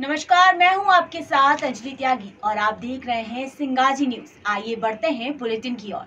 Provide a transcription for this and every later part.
नमस्कार, मैं हूं आपके साथ अंजलि त्यागी और आप देख रहे हैं सिंगाजी न्यूज। आइए बढ़ते हैं बुलेटिन की ओर।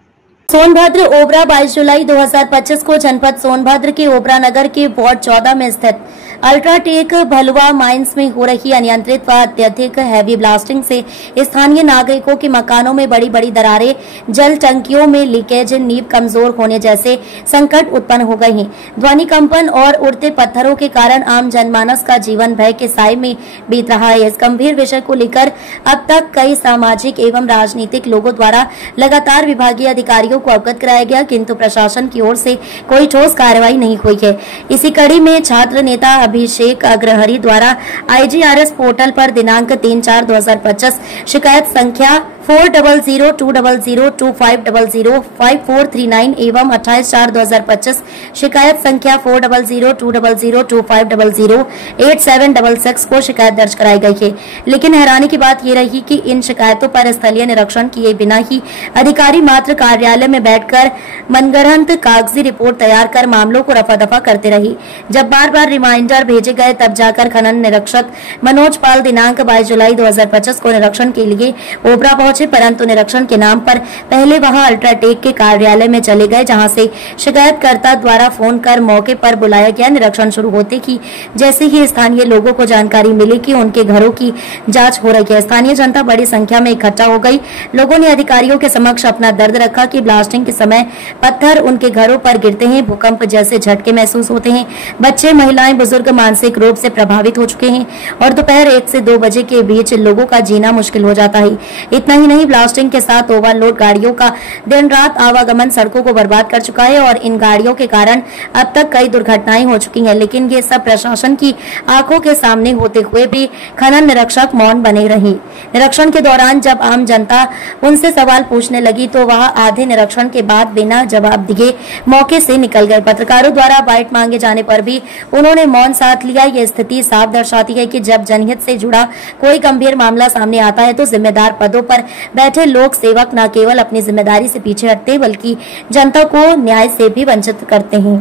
सोनभद्र ओबरा 22 जुलाई 2025 को जनपद सोनभद्र के ओबरा नगर के वार्ड 14 में स्थित अल्ट्राटेक भलुआ माइंस में हो रही अनियंत्रित व अत्यधिक हैवी ब्लास्टिंग से स्थानीय नागरिकों के मकानों में बड़ी बड़ी दरारें, जल टंकियों में लीकेज, नींव कमजोर होने जैसे संकट उत्पन्न हो गए हैं। ध्वनि कंपन और उड़ते पत्थरों के कारण आम जनमानस का जीवन भय के साए में बीत रहा है। इस गंभीर विषय को लेकर अब तक कई सामाजिक एवं राजनीतिक लोगों द्वारा लगातार विभागीय अधिकारियों को अवगत कराया गया, किंतु प्रशासन की ओर से कोई ठोस कार्रवाई नहीं हुई है। इसी कड़ी में छात्र नेता अभिषेक अग्रहरी द्वारा IGRS पोर्टल पर दिनांक 3/4/2025 शिकायत संख्या 40020025005439 एवं 28/4/2025 शिकायत संख्या 40020025008766 को शिकायत दर्ज कराई गई है। लेकिन हैरानी की बात ये रही कि इन शिकायतों पर स्थलीय निरीक्षण किए बिना ही अधिकारी मात्र कार्यालय में बैठकर मनगढ़ंत कागजी रिपोर्ट तैयार कर मामलों को रफा दफा करते रही। जब बार बार रिमाइंडर भेजे गए तब जाकर खनन निरीक्षक मनोज पाल दिनांक 22 जुलाई 2025 को निरीक्षण के लिए ओबरा पहुंचे, परंतु निरीक्षण के नाम पर पहले वहां अल्ट्राटेक के कार्यालय में चले गए, जहां से शिकायतकर्ता द्वारा फोन कर मौके पर बुलाया गया। निरीक्षण शुरू होते ही जैसे ही स्थानीय लोगों को जानकारी मिली कि उनके घरों की जांच हो रही है, स्थानीय जनता बड़ी संख्या में इकट्ठा हो गई। लोगों ने अधिकारियों के समक्ष अपना दर्द रखा कि ब्लास्टिंग के समय पत्थर उनके घरों पर गिरते हैं, भूकंप जैसे झटके महसूस होते हैं, बच्चे, महिलाएं, बुजुर्ग मानसिक रूप से प्रभावित हो चुके हैं और दोपहर 1 से 2 बजे के बीच लोगों का जीना मुश्किल हो जाता है। इतना ही नहीं, ब्लास्टिंग के साथ ओवरलोड गाड़ियों का दिन रात आवागमन सड़कों को बर्बाद कर चुका है और इन गाड़ियों के कारण अब तक कई दुर्घटनाएं हो चुकी हैं। लेकिन ये सब प्रशासन की आंखों के सामने होते हुए भी खनन निरीक्षक मौन बने रही। निरीक्षण के दौरान जब आम जनता उनसे सवाल पूछने लगी तो वह आधे निरीक्षण के बाद बिना जवाब दिए मौके से निकल गए। पत्रकारों द्वारा बाइट मांगे जाने पर भी उन्होंने मौन साध लिया। ये स्थिति साफ दर्शाती है कि जब जनहित से जुड़ा कोई गंभीर मामला सामने आता है तो जिम्मेदार पदों पर बैठे लोक सेवक न केवल अपनी जिम्मेदारी से पीछे हटते बल्कि जनता को न्याय से भी वंचित करते हैं।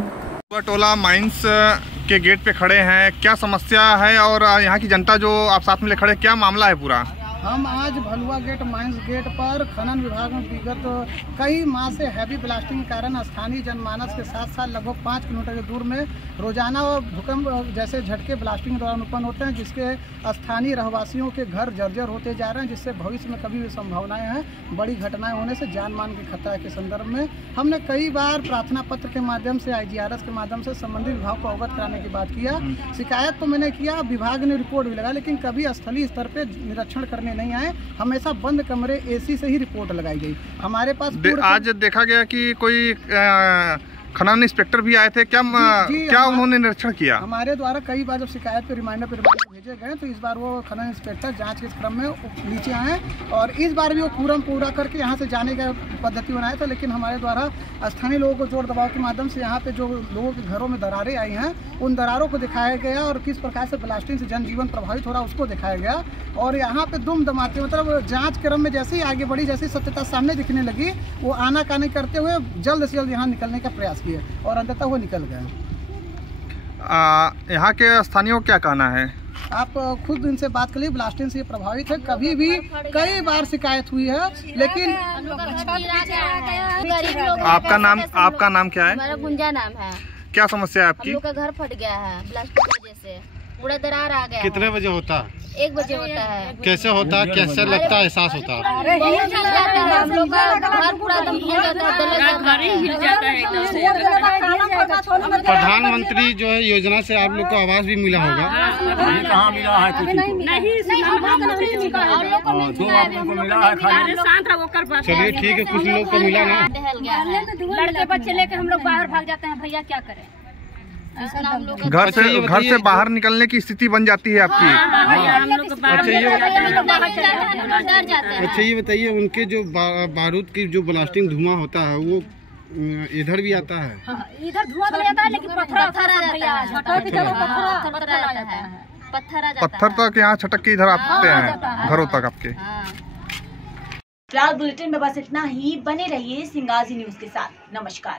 टोला माइंस के गेट पे खड़े हैं, क्या समस्या है और यहाँ की जनता जो आप साथ में खड़े, क्या मामला है पूरा? हम आज भलुआ गेट माइंस गेट पर खनन विभाग में विगत कई माह से हैवी ब्लास्टिंग के कारण स्थानीय जनमानस के साथ साथ लगभग 5 किलोमीटर के दूर में रोजाना भूकंप जैसे झटके ब्लास्टिंग दौरान उत्पन्न होते हैं, जिसके स्थानीय रहवासियों के घर जर्जर होते जा रहे हैं, जिससे भविष्य में कभी भी संभावनाएं हैं बड़ी घटनाएं होने से जान मान के खतरा के संदर्भ में हमने कई बार प्रार्थना पत्र के माध्यम से IGRS के माध्यम से संबंधित विभाग को अवगत कराने की बात किया। शिकायत तो मैंने किया, विभाग ने रिपोर्ट भी लगा, लेकिन कभी स्थलीय स्तर पर निरीक्षण करने नहीं आए। हमेशा बंद कमरे AC से ही रिपोर्ट लगाई गई। हमारे पास आज देखा गया कि कोई खनन इंस्पेक्टर भी आए थे, क्या उन्होंने निरीक्षण किया? हमारे द्वारा कई बार जब शिकायत पे रिमाइंडर भेजे गए तो इस बार वो खनन इंस्पेक्टर जांच के क्रम में नीचे आए और इस बार भी वो पूरा करके यहाँ से जाने का पद्धति बनाया था। लेकिन हमारे द्वारा स्थानीय लोगों को जोर दबाव के माध्यम से यहाँ पे जो लोगों के घरों में दरारें आई हैं उन दरारों को दिखाया गया और किस प्रकार से ब्लास्टिंग से जनजीवन प्रभावित हो रहा है उसको दिखाया गया। और यहाँ पे दुम दमाते मतलब जाँच क्रम में जैसे ही आगे बढ़ी, जैसे सत्यता सामने दिखने लगी, वो आनाकानी करते हुए जल्द से जल्द यहाँ निकलने का प्रयास किए और अंततः वो निकल गए। यहाँ के स्थानीयों को क्या कहना है? आप खुद इनसे बात करिए, ब्लास्टिंग से प्रभावित है, कभी भी कई बार शिकायत हुई है, लेकिन आपका नाम क्या है? हमारा गुंजा नाम है। क्या समस्या है आपकी? हम लोग का घर फट गया है ब्लास्टिंग की वजह से, पूरा दरार आ गया। कितने बजे होता है? 1 बजे होता है। कैसे होता है, कैसे लगता है, एहसास होता है? हम लोग का घर पूरा एकदम हिल जाता है। प्रधानमंत्री जो है योजना से आप लोग को आवास भी मिला होगा? कहाँ मिला है? कुछ नहीं। चलिए ठीक है, कुछ लोग को मिला ना। लड़के बच्चे लेके हम लोग बाहर भाग जाते हैं, भैया क्या करें? घर से बाहर निकलने की स्थिति बन जाती है आपकी? अच्छा ये बताइए, उनके जो बारूद की जो ब्लास्टिंग धुआं होता है वो इधर भी आता है? इधर धुआं तो आता है, लेकिन पत्थर तक यहाँ छटक के इधर आते हैं घरों तक आपके। फिलहाल बुलेटिन में बस इतना ही। बने रहिए सिंगाजी न्यूज के साथ। नमस्कार।